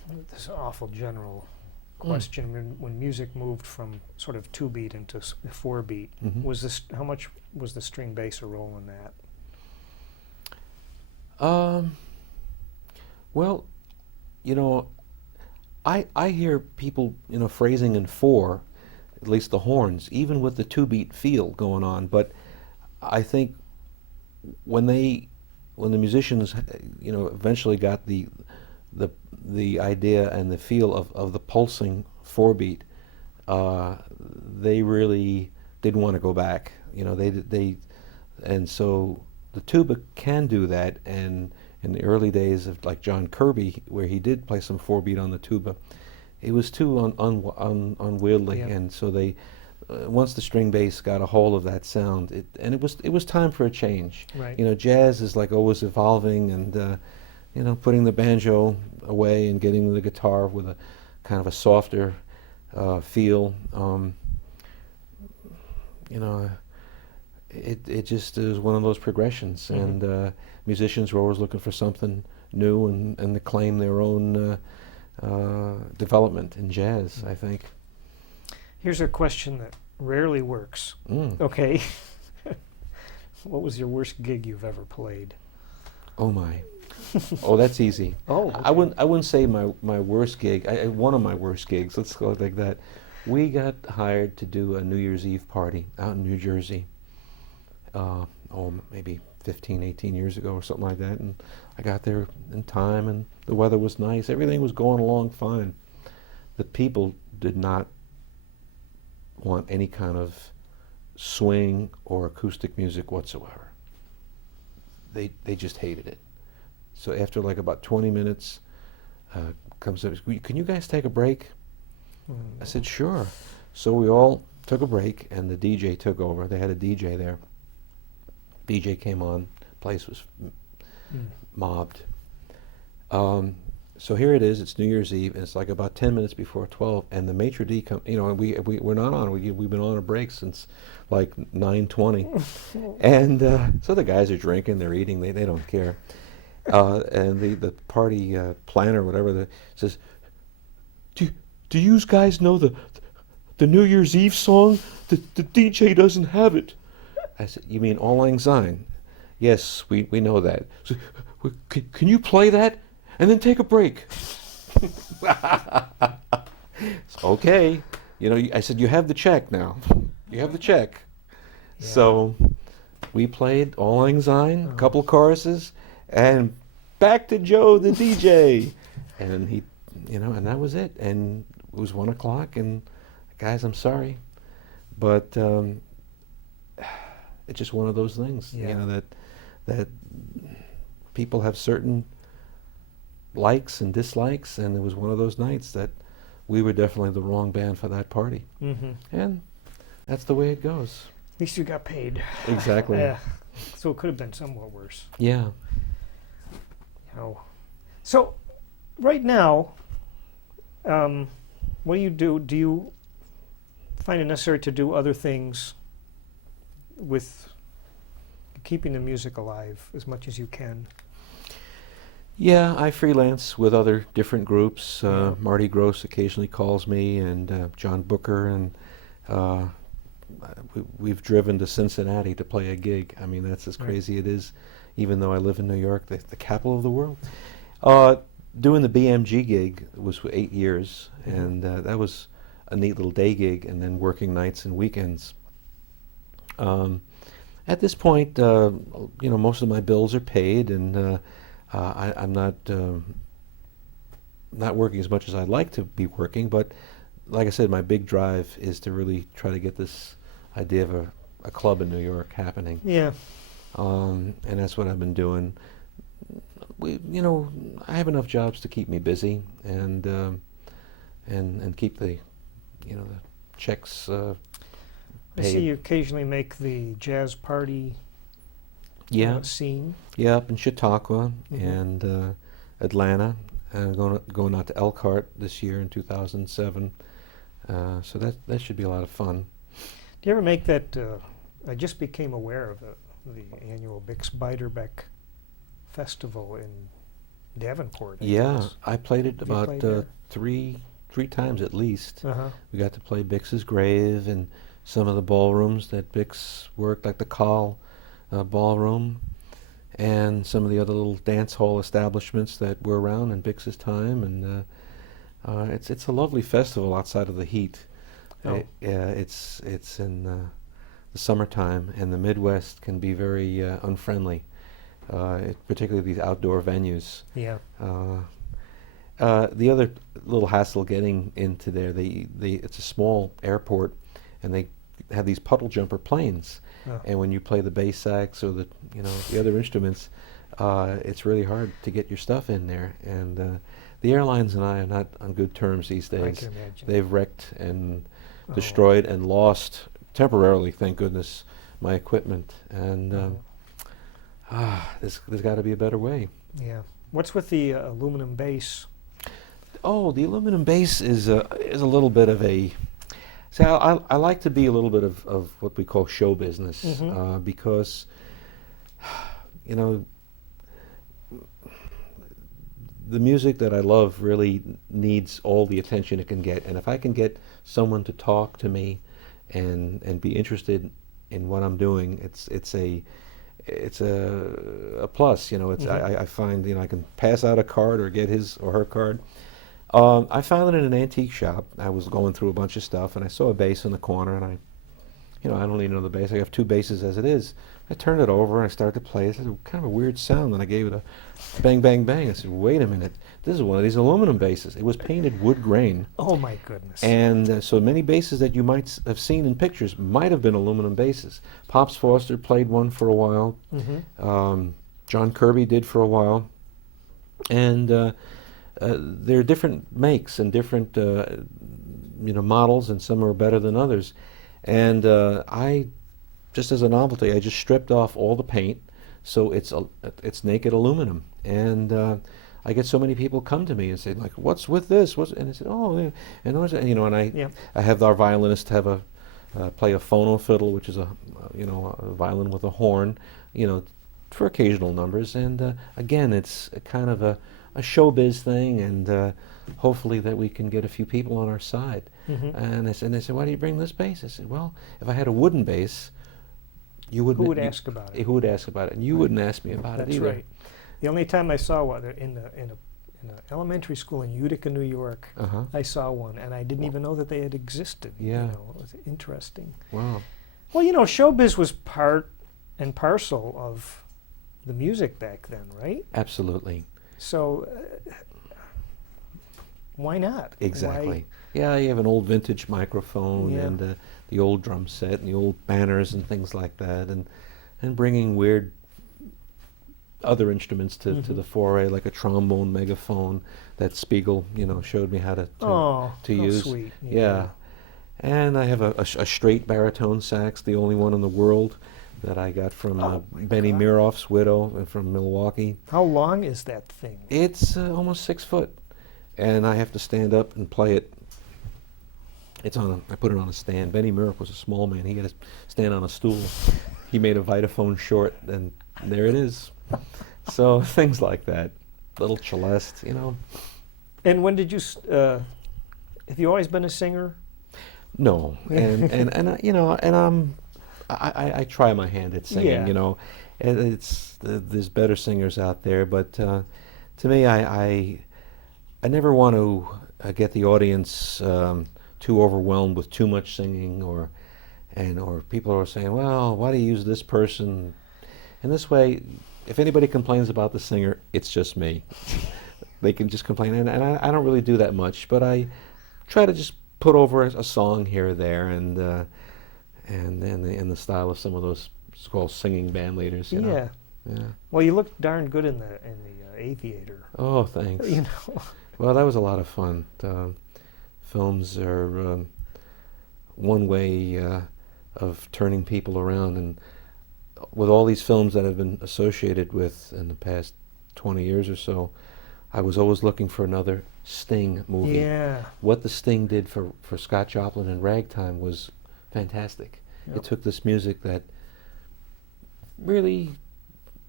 This is an awful general question. When music moved from sort of 2-beat into 4-beat, how much was the string bass a role in that? Well, you know, I hear people, you know, phrasing in 4, at least the horns, even with the 2-beat feel going on. But I think when the musicians, you know, eventually got the idea and the feel of the pulsing 4-beat, they really didn't want to go back. You know, and so the tuba can do that. And in the early days of like John Kirby, where he did play some 4-beat on the tuba, it was too unwieldy. Yeah. And so they, once the string bass got a hold of that sound, it was time for a change. Right. You know, jazz is like always evolving, and you know, putting the banjo away and getting the guitar with a kind of a softer feel. You know, it just is one of those progressions, and musicians were always looking for something new and to claim their own development in jazz, I think. Here's a question that rarely works. Okay. What was your worst gig you've ever played? Oh my. Oh, that's easy. Oh, okay. I wouldn't say my worst gig. One of my worst gigs. Let's go like that. We got hired to do a New Year's Eve party out in New Jersey. Maybe 15, 18 years ago or something like that. And I got there in time, and the weather was nice. Everything was going along fine. The people did not want any kind of swing or acoustic music whatsoever. They just hated it. So after like about 20 minutes, comes up, can you guys take a break? I said, sure. So we all took a break, and the DJ took over. They had a DJ there. DJ came on, place was mobbed. So here it is, it's New Year's Eve, and it's like about 10 minutes before 12, and the maitre d' come, you know, and we're not on, we've been on a break since like 9:20. And so the guys are drinking, they're eating, they don't care. And the party planner, whatever, says, do you guys know the New Year's Eve song? The DJ doesn't have it. I said, you mean Auld Lang Syne? Yes, we know that. So, can you play that and then take a break? Okay. You know, I said, you have the check now. You have the check. Yeah. So we played Auld Lang Syne, a couple choruses, and back to Joe, the DJ. And he, you know, and that was it. And it was 1 o'clock, and guys, I'm sorry, but it's just one of those things, you know, that people have certain likes and dislikes, and it was one of those nights that we were definitely the wrong band for that party. And that's the way it goes. At least you got paid. Exactly. Yeah. So it could have been somewhat worse. Yeah. You know. So right now, what do you do? Do you find it necessary to do other things with keeping the music alive as much as you can? Yeah, I freelance with other different groups. Marty Gross occasionally calls me, and John Booker, and we've driven to Cincinnati to play a gig. I mean, that's as crazy it is, even though I live in New York, the capital of the world. Doing the BMG gig was for 8 years, and that was a neat little day gig, and then working nights and weekends. At this point, you know, most of my bills are paid, and I'm not working as much as I'd like to be working. But like I said, my big drive is to really try to get this idea of a club in New York happening. Yeah. And that's what I've been doing. You know, I have enough jobs to keep me busy, and keep the, you know, the checks paid. I see you occasionally make the jazz party scene. Yeah, up in Chautauqua and Atlanta. I'm going out to Elkhart this year in 2007. So that should be a lot of fun. Do you ever make that? I just became aware of the annual Bix Beiderbecke Festival in Davenport. I Yeah, guess. I played it Have you about played there? three times at least. Uh-huh. We got to play Bix's Grave and some of the ballrooms that Bix worked, like the Call ballroom, and some of the other little dance hall establishments that were around in Bix's time. And it's a lovely festival outside of the heat. Oh. Yeah, it's in the summertime, and the Midwest can be very unfriendly, particularly these outdoor venues. Yeah. The other little hassle getting into there, it's a small airport, and they have these puddle jumper planes. Oh. And when you play the bass sax or the other instruments, it's really hard to get your stuff in there. And the airlines and I are not on good terms these I days. can imagine. They've wrecked and Oh. destroyed and lost temporarily, thank goodness, my equipment. And there's got to be a better way. Yeah. What's with the aluminum base? Oh, the aluminum base is a little bit of a. See, I like to be a little bit of what we call show business, Mhm. because, you know, the music that I love really needs all the attention it can get. And if I can get someone to talk to me and be interested in what I'm doing, it's a plus. It's I find I can pass out a card or get his or her card. I found it in an antique shop. I was going through a bunch of stuff, and I saw a bass in the corner, and I don't need another bass. I have two basses as it is. I turned it over, and I started to play. It had kind of a weird sound, and I gave it a bang, bang, bang. I said, wait a minute. This is one of these aluminum basses. It was painted wood grain. Oh my goodness. And so many basses that you might have seen in pictures might have been aluminum basses. Pops Foster played one for a while. John Kirby did for a while. And there are different makes and different models, and some are better than others. And I, just as a novelty, I just stripped off all the paint, so it's naked aluminum. And I get so many people come to me and say, like, what's with this? And I said, oh, yeah. And I have our violinist have play a phono fiddle, which is a violin with a horn, for occasional numbers. And again, it's a kind of a showbiz thing, and hopefully that we can get a few people on our side. And they said, why do you bring this bass? I said, well, if I had a wooden bass, you wouldn't. Who would ask about it? Who would ask about it? And you wouldn't ask me about it That's either. right. The only time I saw one in an elementary school in Utica, New York, I saw one, and I didn't even know that they had existed. Yeah. It was interesting. Wow. Well, showbiz was part and parcel of the music back then, right? Absolutely. So why not? Exactly. Yeah, you have an old vintage microphone, Yeah. and the old drum set and the old banners and things like that, and bringing weird other instruments to the foray, like a trombone megaphone that Spiegel showed me how to How use. Sweet. Yeah. And I have a straight baritone sax, the only one in the world, that I got from Benny God. Miroff's widow from Milwaukee. How long is that thing? It's almost 6 foot, and I have to stand up and play it. I put it on a stand. Benny Miroff was a small man. He had to stand on a stool. He made a Vitaphone short, and there it is. So things like that. Little celeste, And when did you? Have you always been a singer? No, and I try my hand at singing. Yeah. And there's better singers out there, but to me, I never want to get the audience too overwhelmed with too much singing, or people are saying, well, why do you use this person? And this way, if anybody complains about the singer, it's just me. They can just complain, and I don't really do that much, but I try to just put over a song here or there, and in the style of some of those so-called singing band leaders. Yeah. Yeah. Well, you look darn good in the Aviator. Oh, thanks. Well, that was a lot of fun. Films are one way of turning people around, and with all these films that I've been associated with in the past 20 years or so, I was always looking for another Sting movie. Yeah. What the Sting did for Scott Joplin and Ragtime was fantastic. Yep. It took this music that really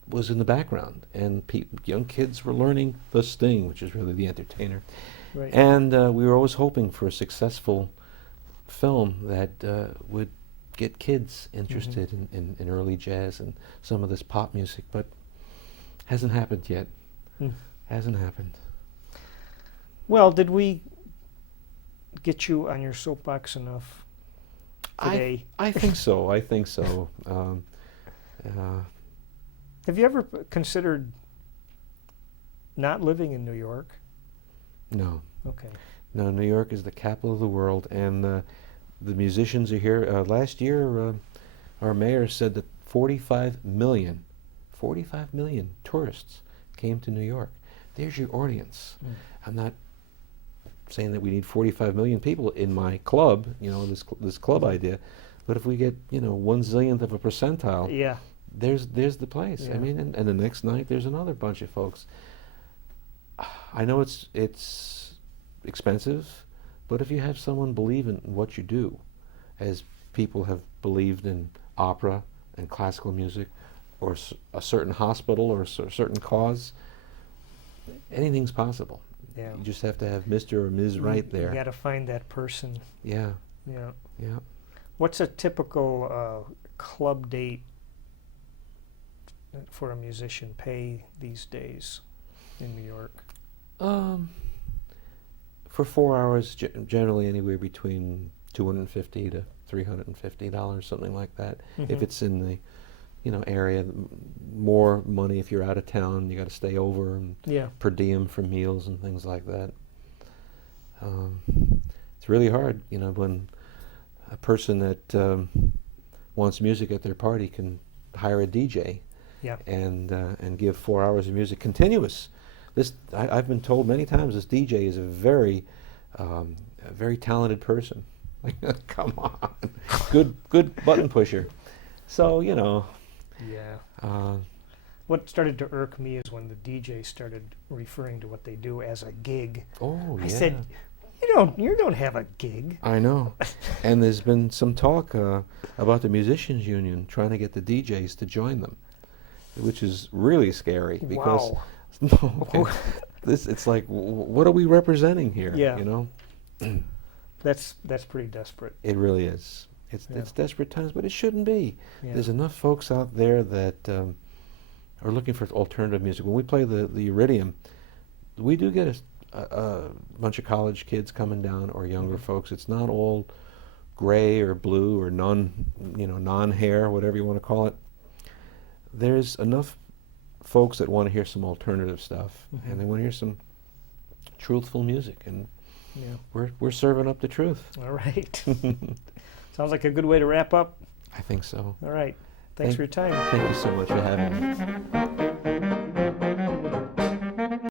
was in the background, and young kids were learning the sting, which is really the entertainer. Right. And we were always hoping for a successful film that would get kids interested in early jazz and some of this pop music, but hasn't happened yet. Hasn't happened. Well, did we get you on your soapbox enough today? I think so. I think so. Have you ever considered not living in New York? No. Okay. No, New York is the capital of the world, and the musicians are here. Last year, our mayor said that 45 million tourists came to New York. There's your audience. I'm not saying that we need 45 million people in my club, this club idea, but if we get, 1/000th of a percentile, Yeah. there's the place. Yeah. I mean, and the next night there's another bunch of folks. I know it's expensive, but if you have someone believe in what you do, as people have believed in opera and classical music, or a certain hospital or a certain cause, anything's possible. Yeah. You just have to have Mr. or Ms. right there. You got to find that person. Yeah, Yeah. yeah. What's a typical club date for a musician pay these days in New York? For 4 hours, generally anywhere between $250 to $350, something like that. If it's in the, area, more money if you're out of town. You got to stay over, and per diem for meals and things like that. It's really hard, when a person that wants music at their party can hire a DJ. Yeah. And give 4 hours of music continuous. I've been told many times this DJ is a very talented person. Like, come on, good button pusher. So Yeah. What started to irk me is when the DJ started referring to what they do as a gig. Oh, yeah. I said, you don't have a gig. I know. And there's been some talk about the musicians union trying to get the DJs to join them, which is really scary because it's like, what are we representing here? Yeah. That's pretty desperate. It really is. It's desperate times, but it shouldn't be. Yeah. There's enough folks out there that are looking for alternative music. When we play the Iridium, we do get a bunch of college kids coming down, or younger folks. It's not all gray or blue or non-hair, whatever you want to call it. There's enough folks that want to hear some alternative stuff, and they want to hear some truthful music, and we're serving up the truth. All right. Sounds like a good way to wrap up. I think so. All right. Thanks for your time. Thank you so much for having me.